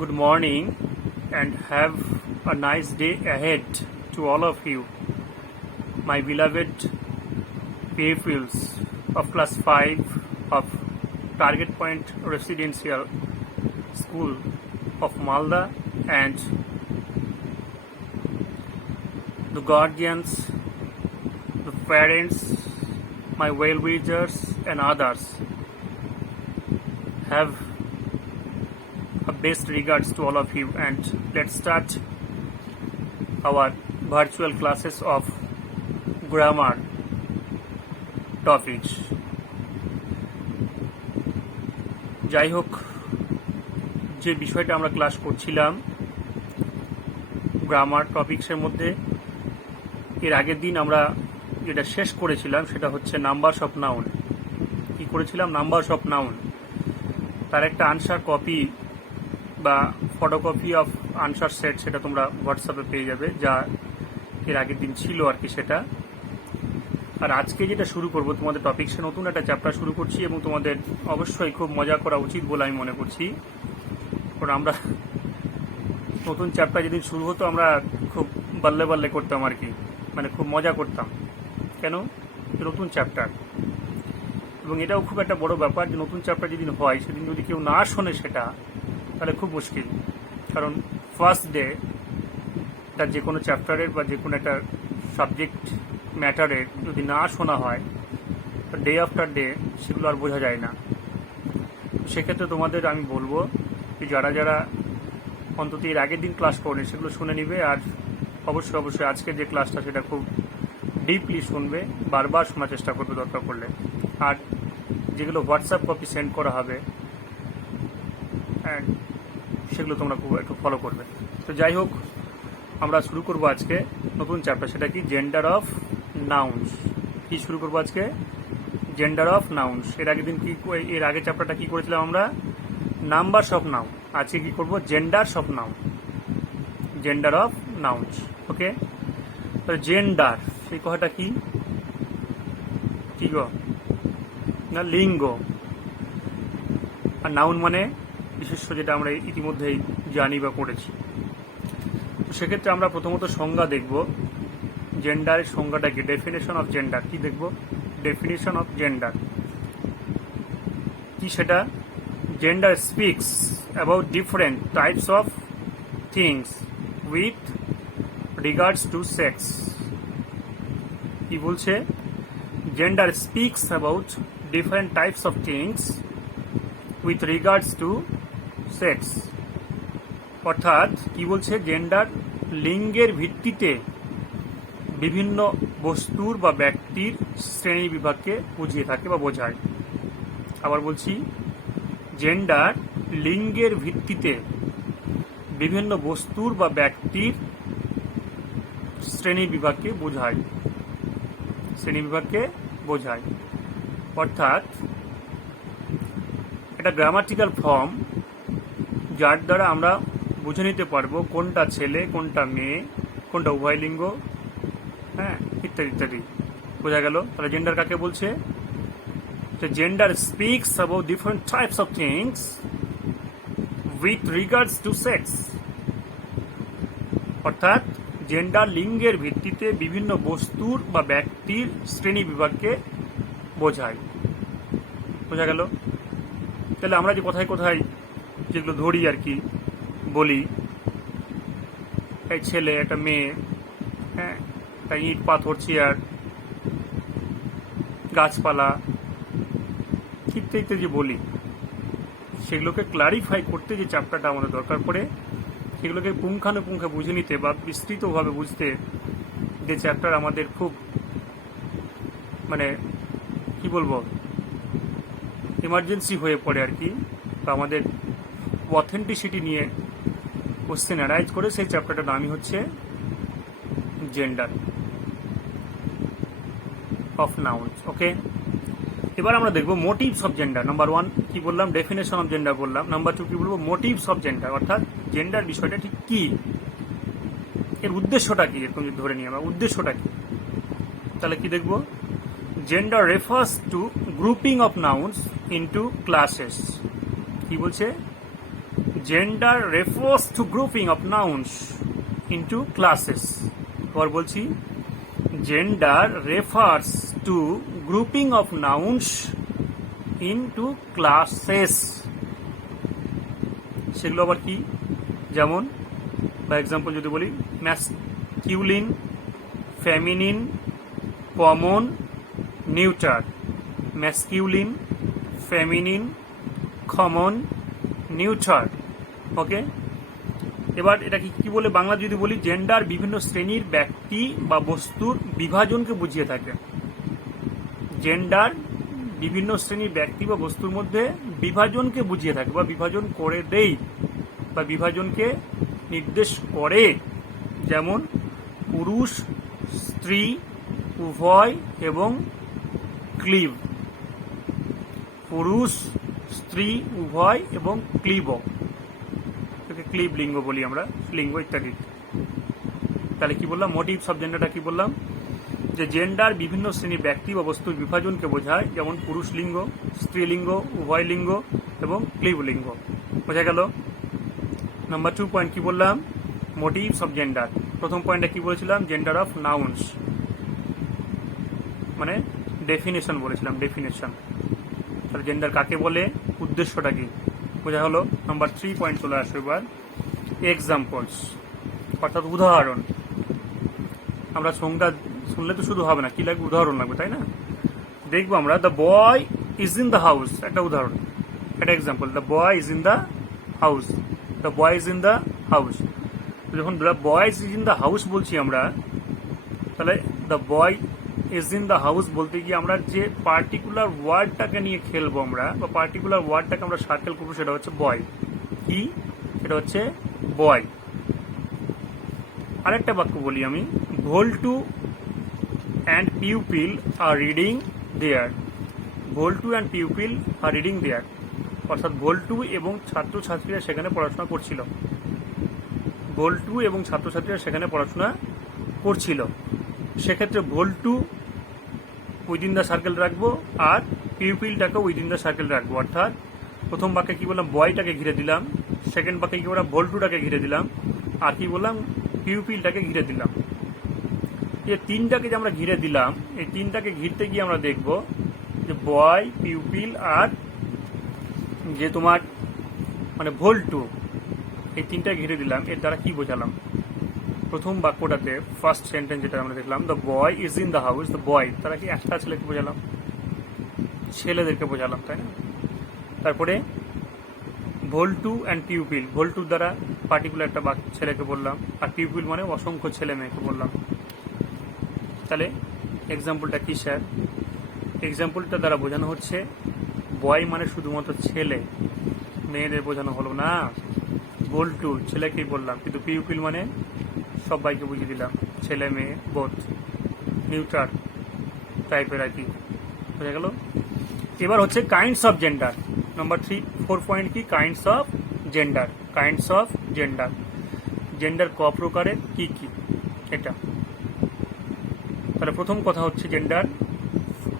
Good morning and have a nice day ahead to all of you, my beloved pupils of class 5 of Target Point Residential School of Malda and the guardians, the parents, my well-wishers and others. Have a best regards to all of you, and let's start our virtual classes of grammar topics. যাই হোক, যে বিষয়টা আমরা class করছিলাম grammar টপিক্সের মধ্যে, এর আগের দিন আমরা যেটা শেষ করেছিলাম সেটা হচ্ছে নাম্বারস অফ নাউন। কি করেছিলাম? Numbers of noun. তার একটা আনসার কপি বা ফটোকপি অফ আনসার সেট সেটা তোমরা হোয়াটসঅ্যাপে পেয়ে যাবে, যা এর আগের দিন ছিল আর কি সেটা। আর আজকে যেটা শুরু করব, তোমাদের টপিক্সে নতুন একটা চ্যাপ্টার শুরু করছি এবং তোমাদের অবশ্যই খুব মজা করা উচিত বলে আমি মনে করছি। কারণ আমরা নতুন চ্যাপ্টার যেদিন শুরু হতো আমরা খুব বাল্লে বাল্লে করতাম আর কি, মানে খুব মজা করতাম। কেন? নতুন চ্যাপ্টার, এবং এটাও খুব একটা বড় ব্যাপার যে নতুন চ্যাপ্টার যেদিন হয় সেদিন যদি কেউ না শোনে সেটা, তাহলে খুব মুশকিল। কারণ ফার্স্ট ডে তার যে কোনো চ্যাপ্টারের বা যে কোনো একটা সাবজেক্ট ম্যাটারের যদি না শোনা হয়, ডে আফটার ডে সেগুলো আর বোঝা যায় না। সেক্ষেত্রে তোমাদের আমি বলবো যে যারা যারা অন্তত এর আগের দিন ক্লাস করেনি সেগুলো শুনে নিবে, আর অবশ্যই আজকের যে ক্লাসটা সেটা খুব ডিপলি শুনবে, বারবার শোনার চেষ্টা করবে দরকার পড়লে। আর যেগুলো হোয়াটসঅ্যাপ কপি সেন্ড করা হবে সেগুলো তোমরা খুব একটু ফলো করবে। তো যাই হোক, আমরা শুরু করবো আজকে নতুন চ্যাপ্টার, সেটা কি জেন্ডার অফ নাউন্স। কি শুরু করবো আজকে? Gender of nouns. এর আগে চ্যাপ্টারটা কি করেছিলাম আমরা? Numbers of noun. আজকে কি করবো? Genders of noun, gender of nouns. Okay, তো জেন্ডার সেই কথাটা কি? কি গো না, লিঙ্গ। আর নাউন মানে বিশেষ্য, যেটা আমরা ইতিমধ্যেই জানি বা করেছি। তো সেক্ষেত্রে আমরা প্রথমত সংজ্ঞা দেখব। জেন্ডারের সংজ্ঞাটা কি? Definition of gender. কি দেখব? ডেফিনেশন অফ জেন্ডার কি সেটা? Gender speaks about different types of things with regards to sex. কি বলছে? Gender speaks about different types of things with regards to sex. অর্থাৎ কি বলছে? জেন্ডার লিঙ্গের ভিত্তিতে বিভিন্ন বস্তুর বা ব্যক্তির শ্রেণী বিভাগকে বুঝিয়ে থাকে বা বোঝায়। আবার বলছি, জেন্ডার লিঙ্গের ভিত্তিতে বিভিন্ন বস্তুর বা ব্যক্তির শ্রেণী বিভাগকে বোঝায়, অর্থাৎ এটা গ্রামাটিক্যাল ফর্ম যার দ্বারা আমরা বুঝে নিতে পারবো কোনটা ছেলে, কোনটা মেয়ে, কোনটা উভয় লিঙ্গ, হ্যাঁ, ইত্যাদি ইত্যাদি। বোঝা গেল? তাহলে জেন্ডার কাকে বলছে? Gender speaks about different types of things with regards to sex. অর্থাৎ জেন্ডার লিঙ্গের ভিত্তিতে বিভিন্ন বস্তুর বা ব্যক্তির শ্রেণী বিভাগকে বোঝায়। বোঝা গেল? তাহলে আমরা যে কোথায় কোথায় যেগুলো ধরি আর কি, বলি এই ছেলে, একটা মেয়ে, হ্যাঁ, তাই ইট পাথর চেয়ার গাছপালা ইত্যাদি যে বলি, সেগুলোকে ক্লারিফাই করতে যে চ্যাপ্টারটা আমাদের দরকার পড়ে, সেগুলোকে পুঙ্খানুপুঙ্খে বুঝে নিতে বা বিস্তৃতভাবে বুঝতে যে চ্যাপ্টার আমাদের খুব মানে কি বলবো ইমার্জেন্সি হয়ে পড়ে আর কি, বা আমাদের অথেন্টিসিটি নিয়ে কোশ্চেন অ্যারাইজ করে, সেই চ্যাপ্টারটার নামই হচ্ছে জেন্ডার অফ নাউন্স। ওকে, এবার আমরা দেখবো মোটিভস অফ জেন্ডার। নাম্বার 1 কি বললাম? ডেফিনেশন অফ জেন্ডার বললাম। নাম্বার 2 কি বলবো? মোটিভস অফ জেন্ডার, অর্থাৎ জেন্ডার বিষয়টা ঠিক কি, এর উদ্দেশ্যটা কি, এরকম যদি ধরে নিই আমরা উদ্দেশ্যটা কি, তাহলে কি দেখবো? Gender refers to grouping of nouns into classes. কি বলছে? Gender refers to grouping of nouns into classes. এবার বলছি gender refers to grouping of nouns into classes. সেগুলো আবার কি, যেমন বা এক্সাম্পল যদি বলি masculine, feminine, common, neuter. Masculine, feminine, common, neuter. Okay, এবার এটা কি বলে বাংলা যদি বলি, জেন্ডার বিভিন্ন শ্রেণীর ব্যক্তি বা বস্তুর বিভাজনকে বুঝিয়ে থাকে। জেন্ডার বিভিন্ন শ্রেণীর ব্যক্তি বা বস্তুর মধ্যে বিভাজনকে বুঝিয়ে থাকে বা বিভাজন করে দেয় বা বিভাজনকে নির্দেশ করে। যেমন পুরুষ, স্ত্রী, উভয় এবং ক্লিব। পুরুষ, স্ত্রী, উভয় এবং ক্লিব, ক্লিব লিঙ্গ বলি আমরা, লিঙ্গ ইত্যাদি। তাহলে কি বললাম, মোটিভস অফ জেন্ডারটা কি বললাম, যে জেন্ডার বিভিন্ন শ্রেণীর ব্যক্তি বা বস্তুর বিভাজনকে বোঝায়, যেমন পুরুষ লিঙ্গ, স্ত্রীলিঙ্গ, উভয় লিঙ্গ এবং ক্লিব লিঙ্গ। বোঝা গেল। নাম্বার 2 পয়েন্ট কি বললাম, মোটিভস অফ জেন্ডার। প্রথম পয়েন্টে কি বলেছিলাম, জেন্ডার অফ নাউন্স, মানে ডেফিনেশন বলেছিলাম, ডেফিনেশন। তাহলে জেন্ডার কাকে বলে, উদ্দেশ্যটা কি, বোঝা হলো। নাম্বার 3 পয়েন্ট চলে আসবে এবার, এক্সাম্পলস, অর্থাৎ উদাহরণ। আমরা সংজ্ঞা শুনলে তো শুধু হবে না, কি লাগবে, উদাহরণ লাগবে, তাই না। দেখবো আমরা, the boy is in the house, একটা উদাহরণ, একটা example. The boy is in the house, the boy is in the house. যখন the boy is in the house বলছি আমরা, তাহলে the boy is in the house বলতে গিয়ে আমরা যে পার্টিকুলার ওয়ার্ডটাকে নিয়ে খেলবো আমরা, বা পার্টিকুলার ওয়ার্ডটাকে আমরা সার্কেল করবো, সেটা হচ্ছে বয়। কি, সেটা হচ্ছে বয়। আরেকটা বাক্য বলি আমি, ভোল্টু and pupil are reading there. ভোল্টু and pupil are reading there, অর্থাৎ ভোল্টু এবং ছাত্রছাত্রীরা সেখানে পড়াশোনা করছিল। ভোল্টু এবং ছাত্রছাত্রীরা সেখানে পড়াশোনা করছিল। সেক্ষেত্রে ভোল্টু উইদিন দ্য সার্কেল রাখবো আর পিউপিলটাকে উইদিন দ্য সার্কেল রাখবো। অর্থাৎ প্রথম বাক্যে কি বললাম, বয়টাকে ঘিরে দিলাম। সেকেন্ড বাক্যে কি বললাম, ভোল্টুটাকে ঘিরে দিলাম। আর কি বললাম, পিউপিলটাকে ঘিরে দিলাম। এই তিনটাকে যে আমরা ঘিরে দিলাম, এই তিনটাকে ঘিরতে গিয়ে আমরা দেখব যে বয়, পিউপিল আর যে তোমার মানে ভোল্টু, এই তিনটা ঘিরে দিলাম। এর দ্বারা কি বোঝালাম, প্রথম বাক্যটাতে ফার্স্ট সেন্টেন্স যেটা আমরা দেখলাম, the boy is in the house, the বয়, তারা কি একটা ছেলেকে বোঝালাম, ছেলেদেরকে বোঝালাম, তাই না। তারপরে ভোল্টু অ্যান্ড পিউপিল, ভোল্টুর দ্বারা পার্টিকুলার একটা ছেলেকে বললাম, আর পিউপিল মানে অসংখ্য ছেলে মেয়েকে বললাম। তাহলে এক্সাম্পলটা কি স্যার, এক্সাম্পলটা দ্বারা বোঝানো হচ্ছে বয় মানে শুধুমাত্র ছেলে, মেয়েদের বোঝানো হলো না। ভোল্টু ছেলেকেই বললাম, কিন্তু পিউপিল মানে সবাইকে বুঝিয়ে দিলাম, ছেলে মেয়ে বোথ, নিউট্রাল টাইপের আর কি। বোঝা গেল। এবার হচ্ছে kinds of gender. Number 4 point কি, kinds of gender. Kinds of gender, gender ক প্রকারের, কি কি, এটা। তাহলে প্রথম কথা হচ্ছে জেন্ডার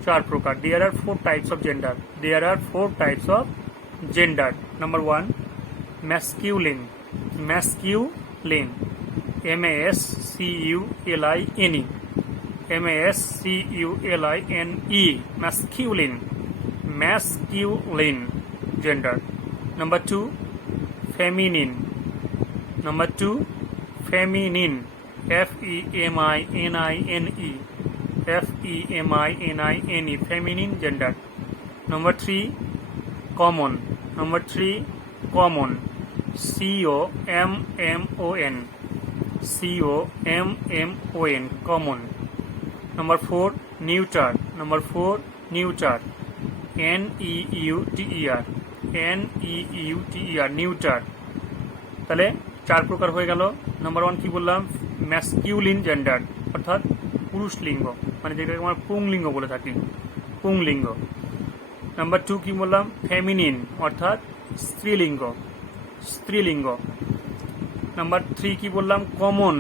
4 প্রকার। There are 4 types of gender. There are 4 types of gender. Number 1, masculine. Masculine, MASCULINE, MASCULINE, masculine, masculine gender. Number 2, feminine. Number 2, feminine, FEMININE, FEMININE, feminine gender. Number 3, common. Number 3, common, COMMON, COMMON, common. Number 4, neuter. Number 4, neuter, NEUTER, NEUTER, neuter. তাহলে 4 প্রকার হয়ে গেল। Number 1 কি বললাম, masculine gender, অর্থাৎ পুরুষ লিঙ্গ, মানে যেটাকে আমরা পুংলিঙ্গ বলে থাকি, পুংলিঙ্গ। নাম্বার 2 কি বললাম, ফেমিনিন, অর্থাৎ স্ত্রীলিঙ্গ, স্ত্রীলিঙ্গ। নাম্বার 3 কি বললাম, কমন,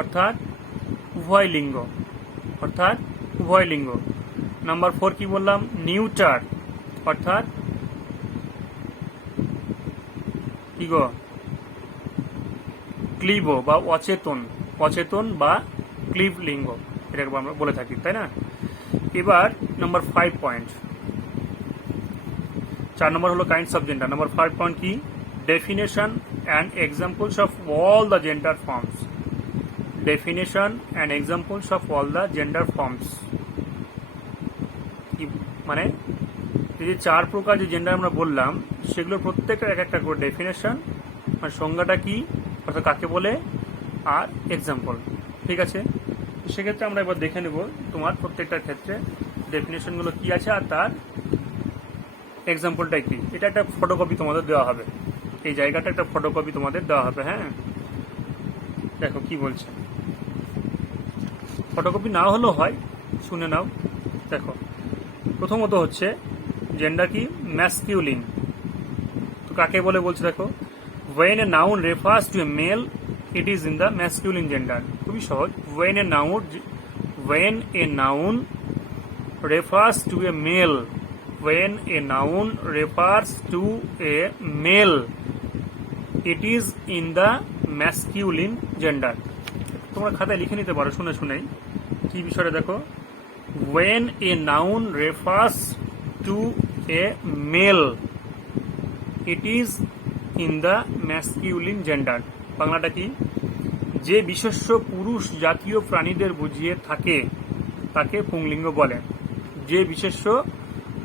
অর্থাৎ উভয় লিঙ্গ, অর্থাৎ উভয় লিঙ্গ। নাম্বার 4 কি বললাম, নিউটার, অর্থাৎ কি গো, ক্লিব বা অচেতন, অচেতন বা ক্লিব লিঙ্গ, এটাকে আমরা বলে থাকি, তাই না? এবার নাম্বার 5 পয়েন্ট, 4 নম্বর হলো kinds of gender. Number 5 point কি, definition and examples of all the gender forms. Definition and examples of all the gender forms, কি মানে এই যে 4 প্রকার যে জেন্ডার আমরা বললাম সেগুলোর প্রত্যেকটা এক একটা করে ডেফিনেশন, মানে সংজ্ঞাটা কি, অর্থাৎ কাকে বলে, আর এক্সাম্পল। ঠিক আছে, সেক্ষেত্রে আমরা এবার দেখে নেব তোমার প্রত্যেকটার ক্ষেত্রে ডেফিনেশনগুলো কি আছে আর তার এক্সাম্পলটা কি। এটা একটা ফটোকপি তোমাদের দেওয়া হবে, এই জায়গাটা একটা ফটোকপি তোমাদের দেওয়া হবে। হ্যাঁ, দেখো কি বলছে, ফটোকপি না হলেও হয়, শুনে নাও। দেখো প্রথমত হচ্ছে জেন্ডার কি, ম্যাসকিউলিন। তো কাকে বলে বলছে দেখো, when a noun refers to a male it is in the masculine gender। খুবই সহজ, when a noun refers to a male, when a noun refers to a male it is in the masculine gender। তোমরা খাতায় লিখে নিতে পারো শুনে শুনেই কি বিষয়টা দেখো, when a noun refers to a male it is in the masculine gender। বাংলাটা কি, যে বিশেষ্য পুরুষ জাতীয় প্রাণীদের বুঝিয়ে থাকে তাকে পুংলিঙ্গ বলে। যে বিশেষ্য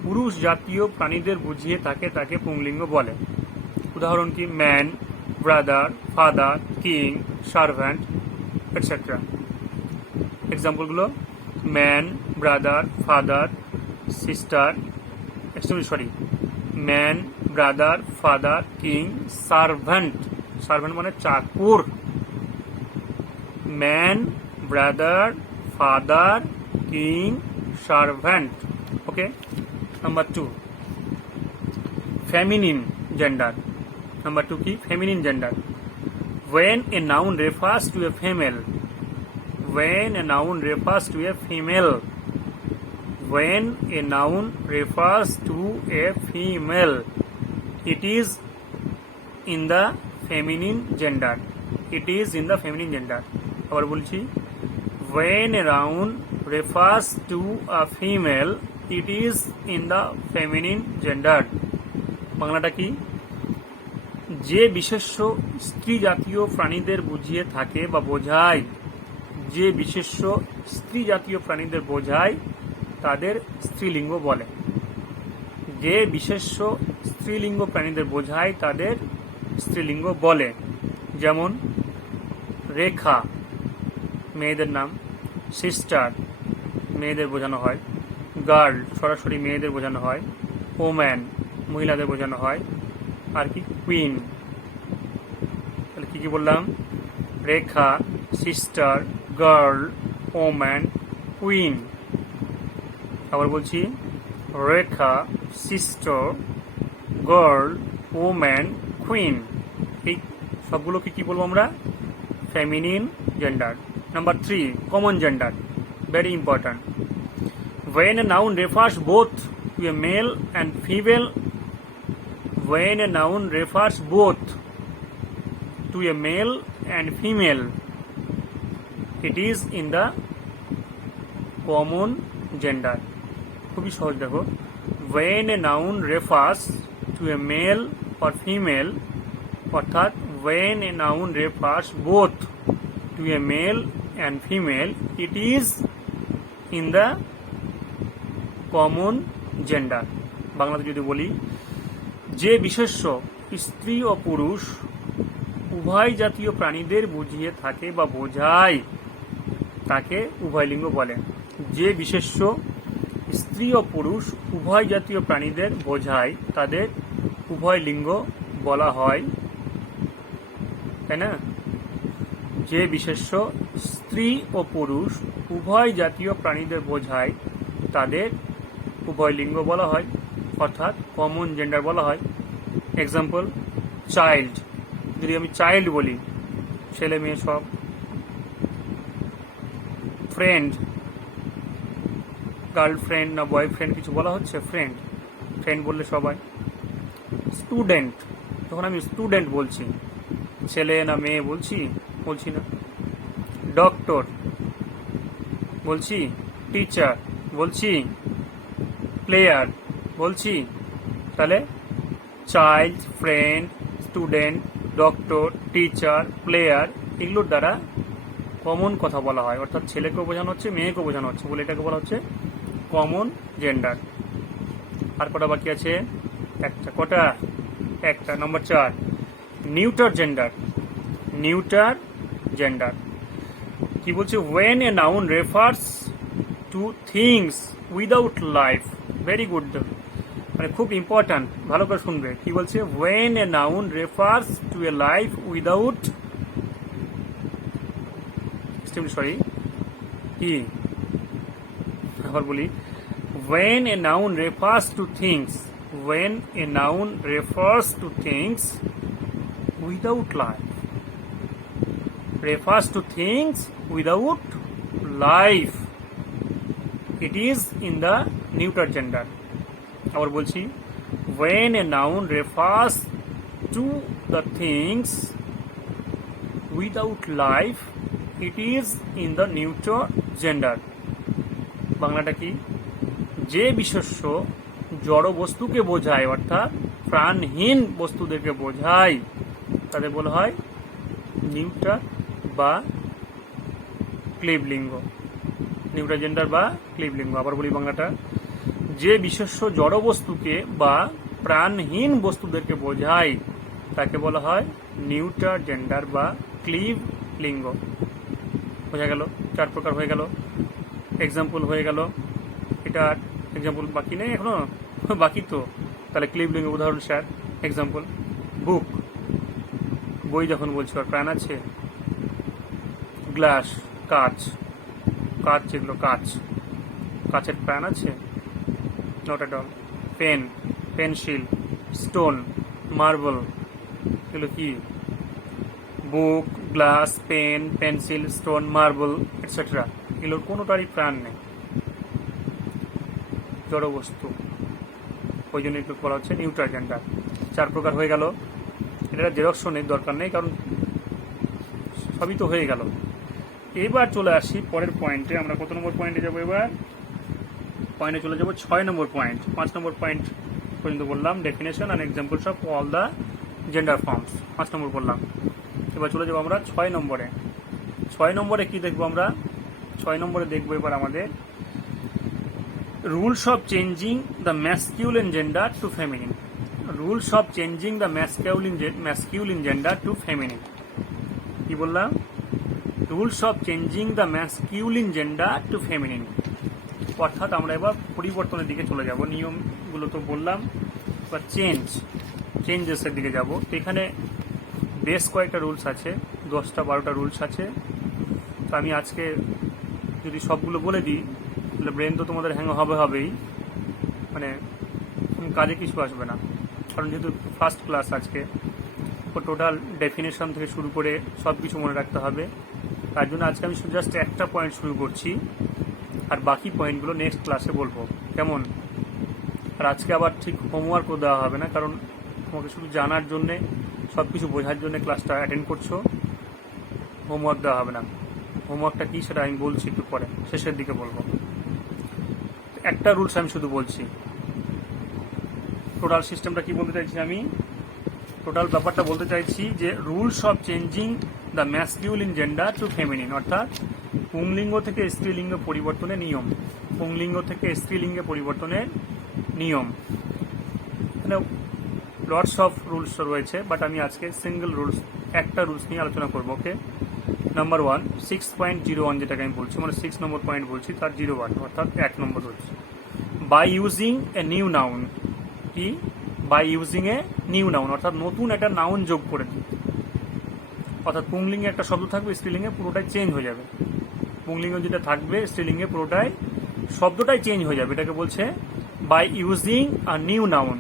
পুরুষ জাতীয় প্রাণীদের বুঝিয়ে থাকে তাকে পুংলিঙ্গ বলে। উদাহরণ কি, man, brother, father, king, servant etcetera. এক্সাম্পলগুলো, man, brother, father, sister, man, brother, father, king, servant, servant মানে চাকর, man, brother, father, king, servant. Okay, number 2 feminine gender. Number 2 কি, feminine gender. when a noun refers to a female, when a noun refers to a female, when a noun refers to a female it is in the feminine gender, it is in the feminine gender। আবার বলছি, when a noun refers to a female it is in the feminine gender। বাংলাটা কি, যে বিশেষ্য স্ত্রী জাতীয় প্রাণীদের বুঝিয়ে থাকে বা বোঝায়, যে বিশেষ্য স্ত্রী জাতীয় প্রাণীদের বোঝায় তাদের স্ত্রীলিঙ্গ বলে। যে বিশেষ্য স্ত্রীলিঙ্গ প্রাণীদের বোঝায় তাদের স্ত্রীলিঙ্গ বলে। যেমন রেখা মেয়েদের নাম, সিস্টার মেয়েদের বোঝানো হয়, গার্ল সরাসরি মেয়েদের বোঝানো হয়, ওম্যান মহিলাদের বোঝানো হয়, আর কি কুইন। তাহলে কি কি বললাম, রেখা, সিস্টার, গার্ল, ওম্যান, কুইন। আবার বলছি, রেখা, সিস্টার, গার্ল, ওম্যান, কুইন। এই সবগুলোকে কি বলবো আমরা, feminine gender. Number 3 common gender, very important. when a noun refers both to a male and female, when a noun refers both to a male and female it is in the common gender। খুবই সহজ দেখো, when a noun refers to a male or female, অর্থাৎ when a noun refers both to a male and female it is in the common gender। বাংলাতে যদি বলি, যে বিশেষ্য স্ত্রী ও পুরুষ উভয় জাতীয় প্রাণীদের বুঝিয়ে থাকে বা বোঝায় তাকে উভয়লিঙ্গ বলে। যে বিশেষ্য স্ত্রী ও পুরুষ উভয় জাতীয় প্রাণীদের বোঝায় তাদের উভয়লিঙ্গ বলা হয়, তাই না? যে বিশেষ্য স্ত্রী ও পুরুষ উভয় জাতীয় প্রাণীদের বোঝায় তাদের উভয়লিঙ্গ বলা হয়, অর্থাৎ কমন জেন্ডার বলা হয়। এক্সাম্পল, চাইল্ড, যদি আমি চাইল্ড বলি ছেলে মেয়ে সব। ফ্রেন্ড, গার্লফ্রেন্ড না বয়ফ্রেন্ড কিছু বলা হচ্ছে, ফ্রেন্ড, ফ্রেন্ড বললে সবাই। স্টুডেন্ট তখন আমি স্টুডেন্ট বলছি, ছেলে না মেয়ে বলছি, বলছি না। ডক্টর বলছি, টিচার বলছি, প্লেয়ার বলছি। তাহলে child, friend, student, doctor, teacher, player এগুলোর দ্বারা কমন কথা বলা হয়, অর্থাৎ ছেলেকেও বোঝানো হচ্ছে মেয়েকেও বোঝানো হচ্ছে বলে এটাকে বলা হচ্ছে কমন জেন্ডার। আর কটা বাকি আছে? একটা। কটা? একটা। নম্বর 4, নিউটার জেন্ডার। নিউটার জেন্ডার কি বলছে? when a noun refers to things without life. Very good, মানে খুব ইম্পর্ট্যান্ট, ভালো করে শুনবে। কি বলছে? when a noun refers to a life without, sorry কি আবার বলি, when a noun refers to things, when a noun refers to things without life, refers to things without life, it is in the neuter gender. আবার বলছি, when a noun refers to the things without life, it is in the neuter gender. বাংলাটা কি? যে বিশেষ্য জড় বস্তুকে বোঝায়, অর্থাৎ প্রাণহীন বস্তুদেরকে বোঝায়, তাদের বলা হয় নিউটার বা ক্লিবলিঙ্গ। নিউটার জেন্ডার বা ক্লিবলিঙ্গ। আবার বলি বাংলাটা, যে বিশেষ্য জড় বস্তুকে বা প্রাণহীন বস্তুদেরকে বোঝায় তাকে বলা হয় নিউটার জেন্ডার বা ক্লিব লিঙ্গ। বোঝা গেল? 4 প্রকার হয়ে গেল। এক্সাম্পল হয়ে গেল। এটা এক্সাম্পল বাকি নেই এখনো? বাকি তো। তাহলে ক্লিব লিঙ্গ উদাহরণ স্যার। এক্সাম্পল, বুক, বই যখন বলছি আর প্রাণ আছে। গ্লাস, কাঁচ, কাঁচ যেগুলো কাঁচ, কাঁচের প্রাণ আছে? Not at all. Pen, pencil, stone, marble এগুলো কি? Book, glass, pen, pencil, stone, marble etcetera এগুলোর কোনোটারই প্রাণ নেই, জড় বস্তু। ওই জন্য একটু বলা হচ্ছে নিউটার জেন্ডার। 4 প্রকার হয়ে গেল। এটা জেরক্সও নেই, দরকার নেই, কারণ সবই তো হয়ে গেল। এবার চলে আসি পরের পয়েন্টে। আমরা কত নম্বর পয়েন্টে যাবো? এবার পয়েন্টে চলে যাবো 6 নম্বর পয়েন্ট। 5 নম্বর পয়েন্ট পর্যন্ত বললাম, definition and examples of all the gender forms. 5 নম্বর বললাম। এবার চলে যাবো আমরা 6 নম্বরে। 6 নম্বরে কি দেখবো আমরা? 6 নম্বরে দেখবো এবার আমাদের rules of changing the masculine gender to feminine. Rules of changing the masculine gender to feminine. কি বললাম? Rules of changing the masculine gender to feminine. অর্থাৎ আমরা এবার পরিবর্তনের দিকে চলে যাব। নিয়মগুলো তো বললাম, বা চেঞ্জেসের দিকে যাব। তো এখানে বেশ কয়েকটা রুলস আছে, 10টা-12টা রুলস আছে। তো আমি আজকে যদি সবগুলো বলে দিই তাহলে ব্রেন তো তোমাদের হ্যাং হবেই, মানে কাজে কিছু আসবে না। কারণ যেহেতু ফার্স্ট ক্লাস আজকে, তো টোটাল ডেফিনেশন থেকে শুরু করে সব কিছু মনে রাখতে হবে। তার জন্য আজকে আমি জাস্ট একটা পয়েন্ট শুরু করছি, আর বাকি পয়েন্টগুলো নেক্সট ক্লাসে বলবো, কেমন? আর আজকে আবার ঠিক হোমওয়ার্কও দেওয়া হবে না, কারণ তোমাকে শুধু জানার জন্যে, সব কিছু বোঝার জন্য ক্লাসটা অ্যাটেন্ড করছো। হোমওয়ার্ক দেওয়া হবে না। হোমওয়ার্কটা কি সেটা আমি বলছি একটু পরে, শেষের দিকে বলবো। একটা রুলস আমি শুধু বলছি। টোটাল সিস্টেমটা কি বলতে চাইছি আমি? টোটাল ব্যাপারটা বলতে চাইছি যে rules of changing the masculine gender to feminine, অর্থাৎ পুংলিঙ্গ থেকে স্ত্রীলিঙ্গ পরিবর্তনের নিয়ম। পুংলিঙ্গ থেকে স্ত্রীলিঙ্গে পরিবর্তনের নিয়ম। এখানে লটস অফ রুলস রয়েছে, বাট আমি আজকে সিঙ্গেল রুলস, একটা রুলস নিয়ে আলোচনা করবো। ওকে, নাম্বার 1, 6.01 যেটাকে আমি বলছি, মানে 6 নম্বর পয়েন্ট বলছি, তার 01, অর্থাৎ 1 number rules. By using a new noun. কি? By using a new noun, অর্থাৎ নতুন একটা নাউন যোগ করে দিই। অর্থাৎ পুংলিঙ্গে একটা শব্দ থাকবে, স্ত্রীলিঙ্গে পুরোটাই চেঞ্জ হয়ে যাবে। পুংলিঙ্গ যেটা থাকবে স্ত্রীলিঙ্গে পুরোটাই শব্দটাই চেঞ্জ হয়ে যাবে। এটাকে বলছে by using a new noun,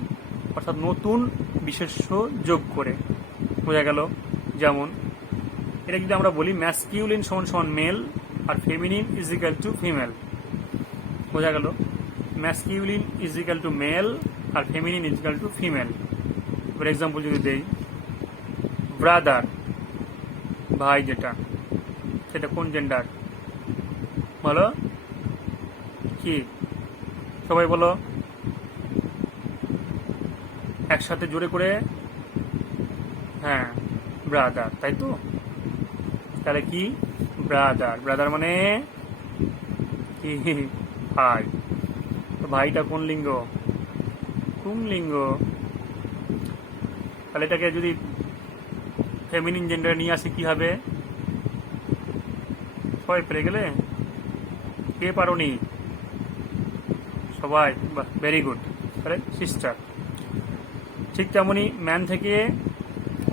অর্থাৎ নতুন বিশেষ্য যোগ করে। বোঝা গেল? যেমন এটা যদি আমরা বলি ম্যাসকিউলিন সমান সমান মেল আর feminine is equal to female. বোঝা গেল? Masculine is equal to male আর feminine is equal to female. এবার এক্সাম্পল যদি দেই, ব্রাদার, ভাই যেটা, সেটা কোন জেন্ডার বলো? কি সবাই বলো একসাথে জোরে করে। হ্যাঁ, ব্রাদার, তাই তো? তাহলে কি ব্রাদার, ব্রাদার মানে কি ভাই। তো ভাইটা কোন লিঙ্গ? পুংলিঙ্গ। তাহলে এটাকে যদি ফেমিনিন জেন্ডারে নিয়ে আসি কি হবে? সবাই পেরে গেলে? কে পারোনি? সবাই, বাহ, ভেরি গুড। তাহলে সিস্টার। ঠিক তেমনই ম্যান থেকে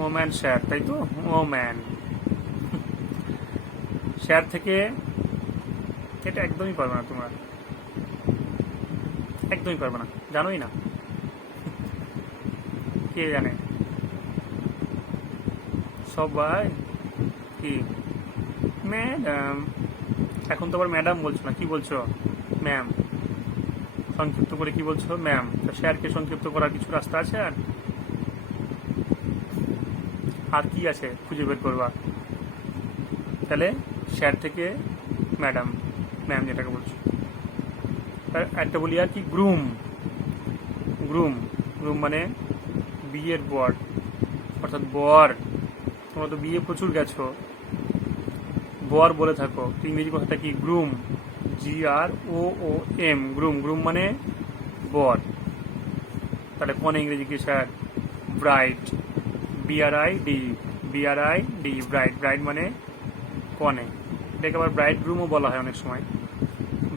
ওম্যান স্যার, তাই তো? ওম্যান। স্যার থেকে এটা একদমই পারবে না তোমরা, একদমই পারবে না, জানোই না। কে জানে? সবাই কি ম্যাডাম। এখন তো আবার ম্যাডাম বলছো না, কি বলছো? ম্যাম। সংক্ষিপ্ত করে কি বলছো? ম্যাম। তো স্যারকে সংক্ষিপ্ত করার কিছু রাস্তা আছে? আর কি আছে খুঁজে বের করবা? তাহলে স্যার থেকে ম্যাডাম, ম্যাম যেটাকে বলছো। আর একটা বলি আর কি, গ্রুম। গ্রুম, গ্রুম মানে বিয়ের বর, অর্থাৎ বর। তোমরা তো বিয়ে প্রচুর গেছো, বর বলে থাকো। ইংরেজি কথাটা কি? Groom, GROOM, groom. গ্রুম মানে বর। তাহলে কোন ইংরেজি কি sir? Bride, BRID, BRID, bride. Bride মানে কনে। এটাকে আবার ব্রাইড গ্রুমও বলা হয় অনেক সময়।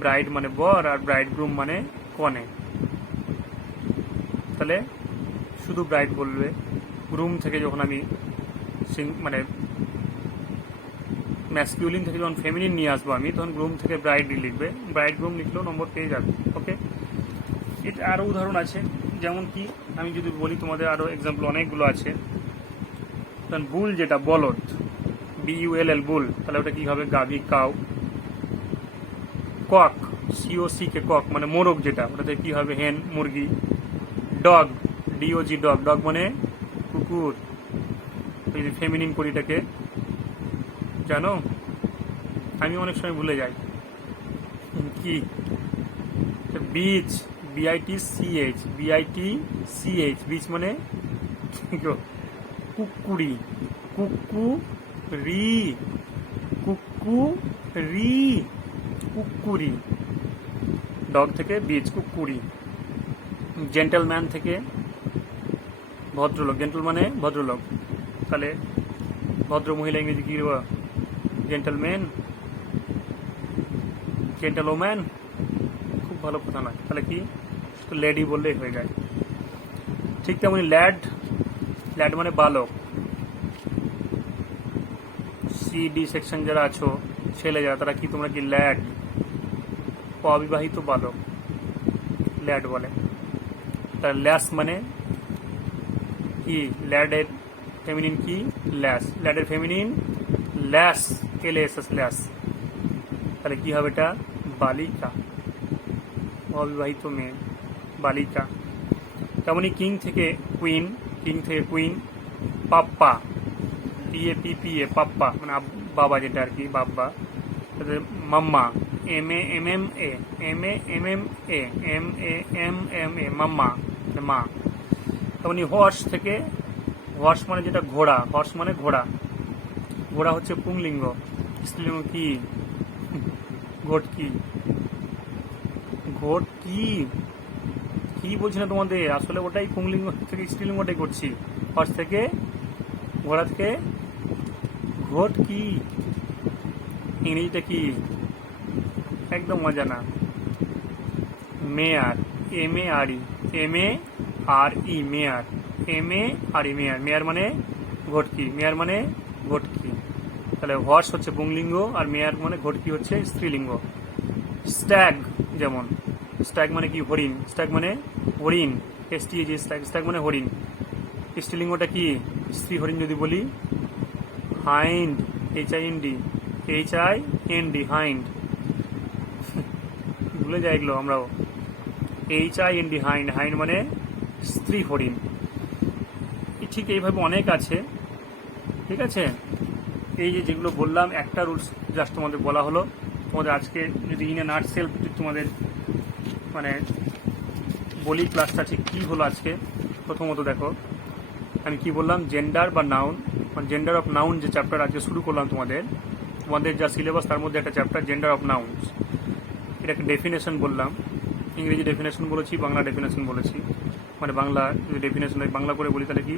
ব্রাইড মানে বর আর ব্রাইড গ্রুম মানে কনে। তাহলে শুধু ব্রাইড বলবে। গ্রুম থেকে যখন আমি মানে ম্যাসকিউলিন থেকে যখন ফেমিনিন নিয়ে আসবো আমি, তখন গ্রুম থেকে ব্রাইড লিখবে। ব্রাইড গ্রুম লিখলেও নম্বর পেয়ে যাবে। ওকে, এটা আরও উদাহরণ আছে। যেমন কি আমি যদি বলি তোমাদের, আরও এক্সাম্পল অনেকগুলো আছে। বুল যেটা, বলদ, BULL, বুল, তাহলে ওটা কি হবে? গাভী, কাউ। কক, COC কে কক মানে মোরগ যেটা, ওটাতে কি হবে? হেন, মুরগি। ডগ, DOG, ডগ, ডগ মানে কুকুর। যদি ফেমিনিন করি এটাকে, জানো আমি অনেক সময় ভুলে যাই কি। বিচ, BITCH, BITCH, বিচ মানে কুকুরি, কুকুরি, কুকুরি, কুকুরি। ডগ থেকে বিচ, কুকুরি। জেন্টলম্যান থেকে ভদ্রলোক, জেন্টল মানে ভদ্রলোক। তাহলে ভদ্র মহিলা ইংরেজি কি? Gentleman, gentleman. খুব ভালো কথা নয়, তাহলে কি? তো লেডি বললেই হয়ে যায়। ঠিক তেমনি ল্যাড, ল্যাড মানে বালক। CD সেকশন যারা আছো, ছেলে যারা, তারা কি তোমরা কি ল্যাড? অবিবাহিত বালক ল্যাড বলে। তার ল্যাস মানে কি? ল্যাডের ফেমিনিন কি? ল্যাস। ল্যাডের ফেমিনিন ল্যাস, LASS, ল্যাস। তাহলে কি হবে এটা? বালিকা, অবিবাহিত মেয়ে, বালিকা। তেমনি কিং থেকে কুইন, কিং থেকে কুইন। পাপ্পা, PAPPA, পাপ্পা মানে বাবা যেটা আর কি, বাব্বা। মাম্মা, MAMMA, MAMMA, মাম্মা মা। তেমনি হর্স থেকে, হর্স মানে যেটা ঘোড়া, হর্স মানে ঘোড়া। ঘোড়া হচ্ছে পুংলিঙ্গ। স্ত্রীলিঙ্গ কি? ঘটকি। ঘটকি কি বলছি না তোমাদের, আসলে ওটাই পুংলিঙ্গ থেকে স্ত্রীলিঙ্গটাই করছি। হর্স থেকে, ঘোড়া থেকে ঘটকি। ইংরেজিটা কি? একদম মজা না। মেয়ার, MARE, মেয়ার, MARE, মেয়ার। মেয়ার মানে ঘটকি, মেয়ার মানে ঘটকি। তাহলে হর্স হচ্ছে পুংলিঙ্গ আর মেয়ার মানে ঘটকি হচ্ছে স্ত্রীলিঙ্গ। স্ট্যাগ, যেমন স্ট্যাগ মানে কি? হরিণ। স্ট্যাগ মানে হরিণ, STAG, স্ট্যাগ। স্ট্যাগ মানে হরিণ। স্ত্রীলিঙ্গটা কি? স্ত্রী হরিণ যদি বলি। Hind, HIND, hind. ভুলে যাই এগুলো আমরাও। HIND, hind. হাইন্ড মানে স্ত্রী হরিণ। ঠিক এইভাবে অনেক আছে। ঠিক আছে, এই যে যেগুলো বললাম একটা রুলস জাস্ট তোমাদের বলা হলো। তোমাদের আজকে যদি ইন এ নাটসেল তোমাদের মানে বলি ক্লাসটা ঠিক কী হলো আজকে। প্রথমত দেখো আমি কি বললাম, জেন্ডার বা নাউন, মানে জেন্ডার অফ নাউন যে চ্যাপ্টার আজকে শুরু করলাম তোমাদের যা সিলেবাস তার মধ্যে একটা চ্যাপ্টার জেন্ডার অফ নাউন্স। এটাকে ডেফিনেশন বললাম, ইংরেজি ডেফিনেশন বলেছি, বাংলা ডেফিনেশন বলেছি, মানে বাংলা যদি ডেফিনেশন বাংলা করে বলি তাহলে কি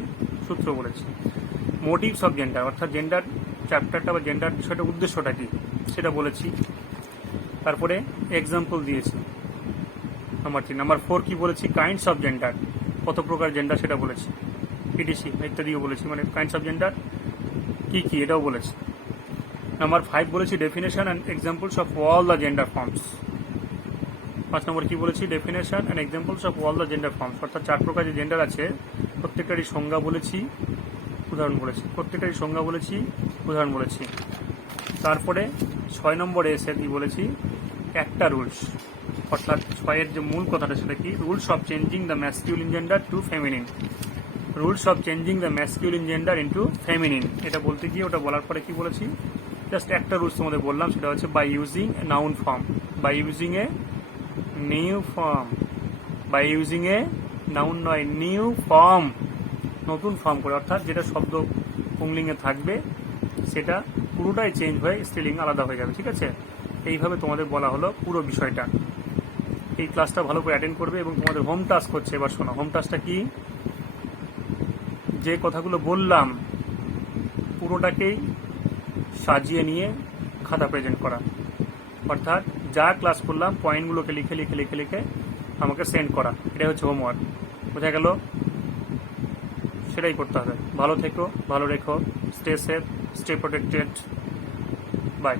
সূত্র বলেছি। মোটিভস অফ জেন্ডার, অর্থাৎ জেন্ডার চ্যাপ্টারটা বা জেন্ডার বিষয়টা উদ্দেশ্যটা কি সেটা বলেছি। তারপরে এক্সাম্পল দিয়েছি। নাম্বার 3। নাম্বার 4 কি বলেছি, কাইন্ডস অফ জেন্ডার, কত প্রকার জেন্ডার সেটা বলেছি, পিটিসি ইত্যাদিও বলেছি, মানে কাইন্ডস অফ জেন্ডার কি কি এটাও বলেছি। নাম্বার 5 বলেছি definition and examples of all the gender forms. 5 নম্বর কি বলেছি, definition and examples of all the gender forms, অর্থাৎ 4 প্রকার যে জেন্ডার আছে প্রত্যেকটারই সংজ্ঞা বলেছি, উদাহরণ বলেছি, প্রত্যেকটারই সংজ্ঞা বলেছি, উদাহরণ বলেছি। তারপরে 6 নম্বরে এসে কি বলেছি, একটা রুলস, অর্থাৎ 6-এর যে মূল কথাটা সেটা কি, rules of changing the masculine gender to feminine, rules of changing the masculine gender into feminine. এটা বলতে গিয়ে ওটা বলার পরে কি বলেছি, জাস্ট একটা রুলস তোমাদের বললাম, সেটা হচ্ছে by using a noun form, by using a new form, by using a noun নয় নিউ ফর্ম, নতুন ফর্ম করে, অর্থাৎ যেটা শব্দ পুংলিঙ্গে থাকবে সেটা পুরোটাই চেঞ্জ হয়ে স্ত্রীলিঙ্গ আলাদা হয়ে যাবে। ঠিক আছে, এইভাবে তোমাদের বলা হলো পুরো বিষয়টা। এই ক্লাসটা ভালো করে অ্যাটেন্ড করবে এবং তোমাদের হোম টাস্ক হচ্ছে, এবার শোনো হোম টাস্কটা কি, যে কথাগুলো বললাম পুরোটাকেই সাজিয়ে নিয়ে খাতা প্রেজেন্ট করা, অর্থাৎ যা ক্লাস করলাম পয়েন্টগুলোকে লিখে লিখে লিখে লিখে আমাকে সেন্ড করা, এটাই হচ্ছে হোমওয়ার্ক। বোঝা গেল? সেটাই করতে হবে। ভালো থেকো, ভালো রেখো, stay safe, stay protected, by.